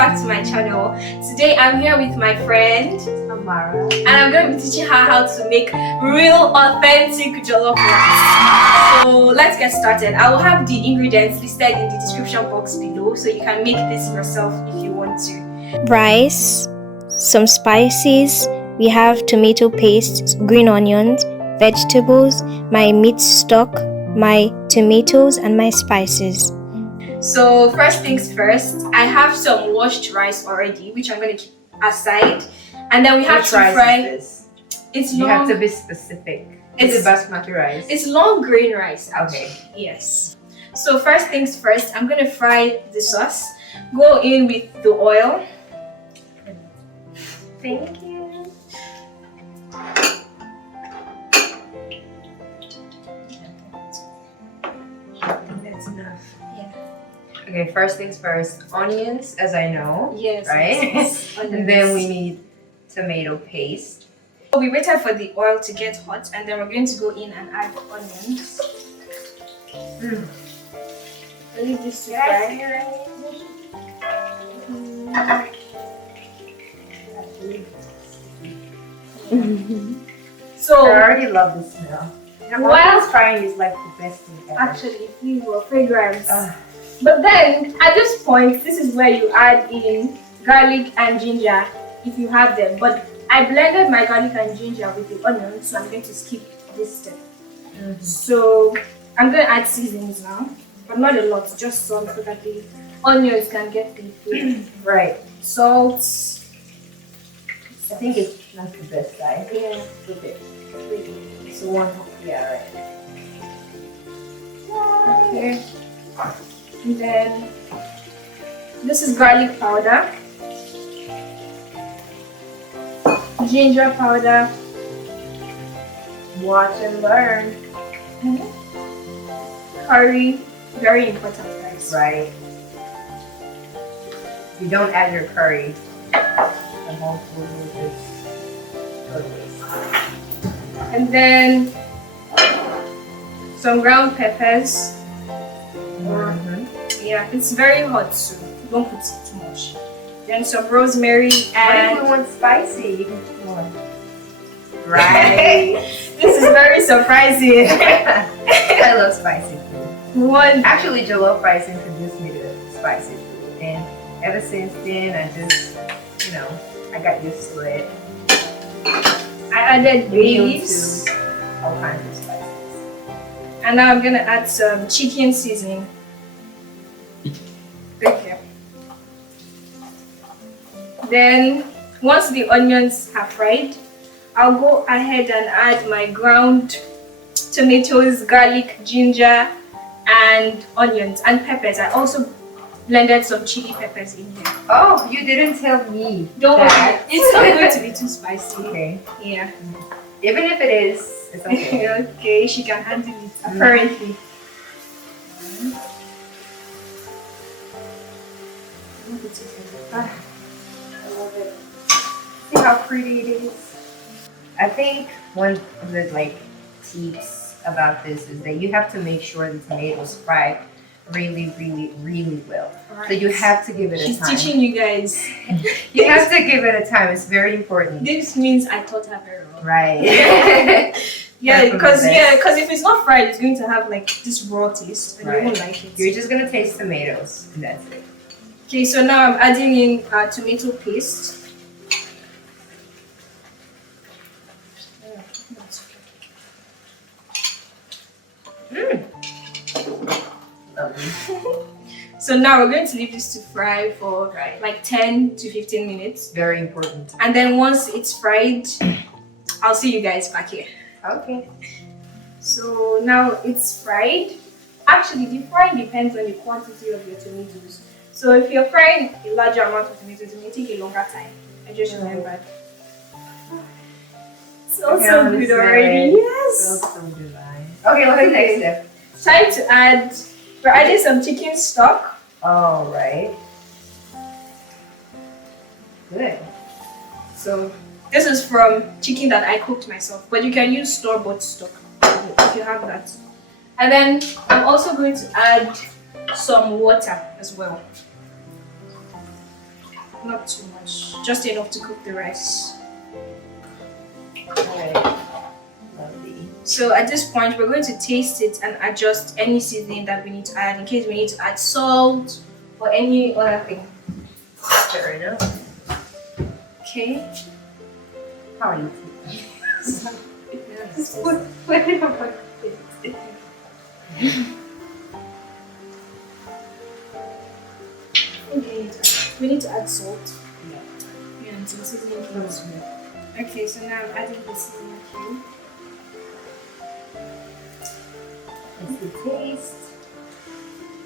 Back to my channel. Today I'm here with my friend Amara, and I'm going to be teaching her how to make real authentic jollof rice. So let's get started. I will have the ingredients listed in the description box below so you can make this yourself if you want to. Rice, some spices, we have tomato paste, green onions, vegetables, my meat stock, my tomatoes, and my spices. So first things first, I have some washed rice already, which I'm going to keep aside. And then we have to fry. Is this? It's You long. have to be specific. Is it basmati rice? It's long grain rice. Actually. Okay. Yes. So first things first, I'm going to fry the sauce. Go in with the oil. Thank you. That's enough. Yeah. Okay, first things first. Onions, as I know. Yes. Right? Yes. And then we need tomato paste. We waited for the oil to get hot and then we're going to go in and add onions. I'll leave this to fry. So I already love the smell. While frying is like the best thing ever. actually, these were fragrance. But then at this point, this is where you add in garlic and ginger if you have them. But I blended my garlic and ginger with the onions, so I'm going to skip this step. So I'm going to add seasonings now, but not a lot, just some so that the onions can get the flavor. Right. Salt. I think that's the best side. Yeah. Okay. So one, yeah, right. Okay. And then this is garlic powder, ginger powder. Watch and learn. Curry, very important, guys. Right. If you don't add your curry, the whole food will just go to waste. And then some ground peppers. Yeah, it's very hot, so don't put too much. Then some rosemary Why and do you want spicy? You can put more. Right. this is very surprising. I love spicy food. One. Actually, jollof rice introduced me to spicy food, and ever since then, I just, I got used to it. I added bay New leaves. to all kinds of spices. And now I'm gonna add some chicken seasoning. Okay. Then once the onions have fried, I'll go ahead and add my ground tomatoes, garlic, ginger, and onions and peppers. I also blended some chili peppers in here. Oh, you didn't tell me. Don't worry, that. it's not going to be too spicy. Okay. Yeah. Even if it is, it's okay. Okay, she can handle it apparently. I love it. See how pretty it is? I think one of the tips about this is that you have to make sure the tomatoes fry really, really, really well. Right. So you have to give it a She's time. teaching you guys. You have to give it a time. It's very important. This means I taught her very well. Right. Yeah, because if it's not fried, it's going to have this raw taste, and you won't like it. You're just gonna taste tomatoes, and that's it. Okay, so now I'm adding in tomato paste. Lovely. So now we're going to leave this to fry for 10 to 15 minutes. Very important. And then once it's fried, I'll see you guys back here. Okay. So now it's fried. Actually, the frying depends on the quantity of your tomatoes. So if you're frying a larger amount of tomatoes, it may take a longer time. I just remembered. It smells so good already. Yes. Smells so divine. Okay, what's the next step? Time to add. We're adding some chicken stock. All right. Good. So this is from chicken that I cooked myself, but you can use store-bought stock if you have that. And then I'm also going to add some water as well. not too much, just enough to cook the rice. Alright. Lovely. So at this point, we're going to taste it and adjust any seasoning that we need to add in case we need to add salt or any other thing. Fair enough. Okay. How are you? Just put it on my plate. Okay, we need to add salt. Yeah, and some seasoning cubes. Okay, so now I'm adding the seasoning cube. It's the taste.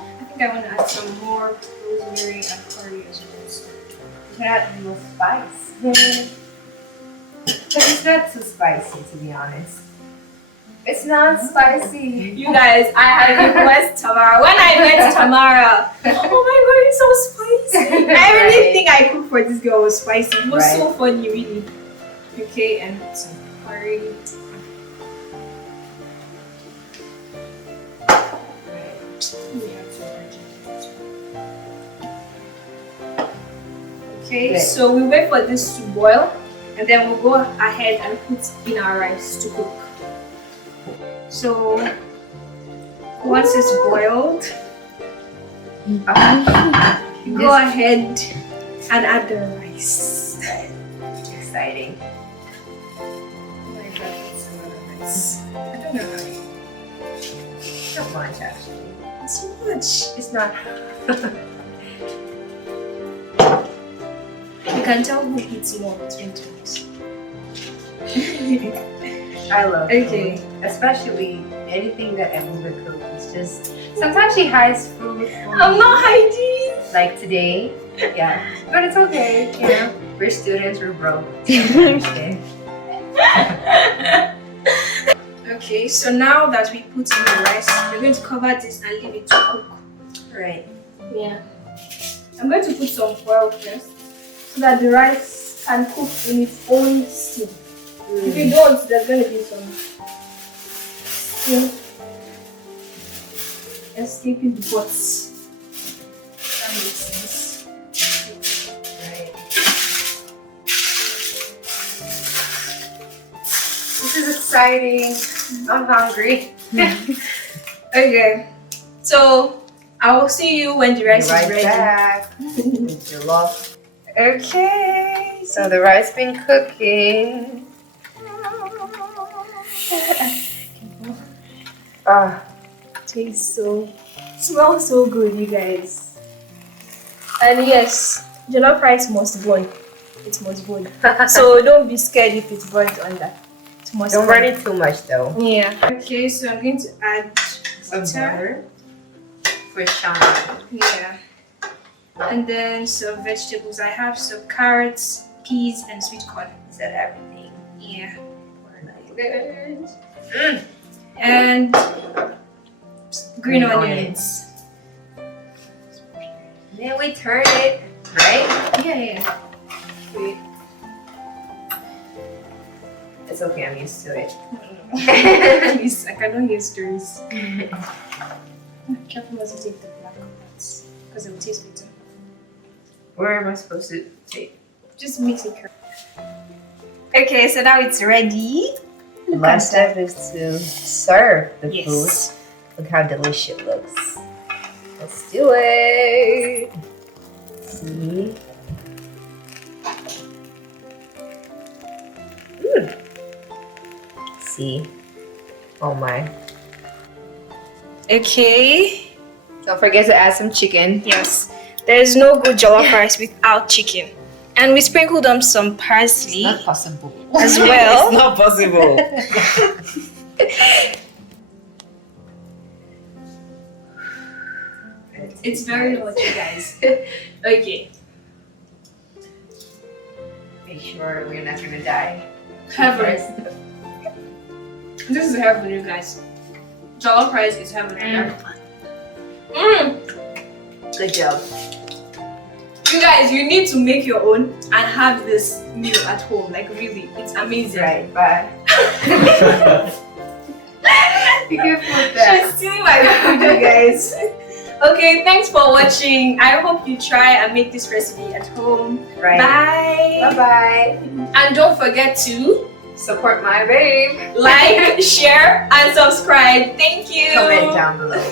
I think I want to add some more rosemary and curry as well. So. Add a little spice. But it's not too spicy, to be honest. It's not spicy. You guys, I had request Tamara. When I met Tamara, oh my god, it's so spicy. I really think I cooked for this girl was spicy. It was so funny, really. Okay, and some curry. Okay, Good. so we wait for this to boil and then we'll go ahead and put in our rice to cook. So once it's boiled, you go ahead and add the rice. Exciting. Oh my god, that's a lot of rice. I don't know how you. Not much, actually. It's much. It's not. You can tell who eats more between two. I love Okay. food. Especially anything that Abuja cooks. It's just sometimes she hides food. I'm not hiding. Like today. Yeah. But it's okay. You know, we're students, we're broke. So I understand. Okay, so now that we put in the rice, we're going to cover this and leave it to cook. Right. Yeah. I'm going to put some oil first so that the rice can cook in its own steam. If you don't, there's going to be some steam escaping the pots. That makes sense. Right. This is exciting. I'm hungry. Okay, so I will see you when the rice is Right ready. back with your love. Okay. So the rice been cooking. Smells so good, you guys. And yes, jollof rice must burn. It must burn. So don't be scared if it's burnt under. It must Don't burn. burn it too much though. Yeah. Okay, so I'm going to add Some butter. for Shana. Yeah. And then some vegetables. I have some carrots, peas, and sweet corn. Is that everything? Yeah. Mm. And green onions. Then we turn it, right? Yeah. Wait. It's okay, I'm used to it. Please, I cannot hear stories. Careful not to take the black parts because it will taste better. Where am I supposed to take? Just mix it carefully. Okay, so now it's ready. Last step is to serve the Yes. food. Look how delicious it looks. Let's do it. See? See? Oh my. Okay. Don't forget to add some chicken. Yes. There is no good jollof rice without chicken. And we sprinkled on some parsley Not possible. as well. It's not possible. It's very hot, you guys. Okay. Make sure we're not gonna die. Heaven. This is heaven, you guys. Jollof rice is heaven. Good job. You guys, you need to make your own and have this meal at home. Like really, it's amazing. Right, bye. You can put that. She's stealing my food, you guys. Okay, thanks for watching. I hope you try and make this recipe at home. Right. Bye. Bye-bye. And don't forget to Support my babe. like, share, and subscribe. Thank you. Comment down below.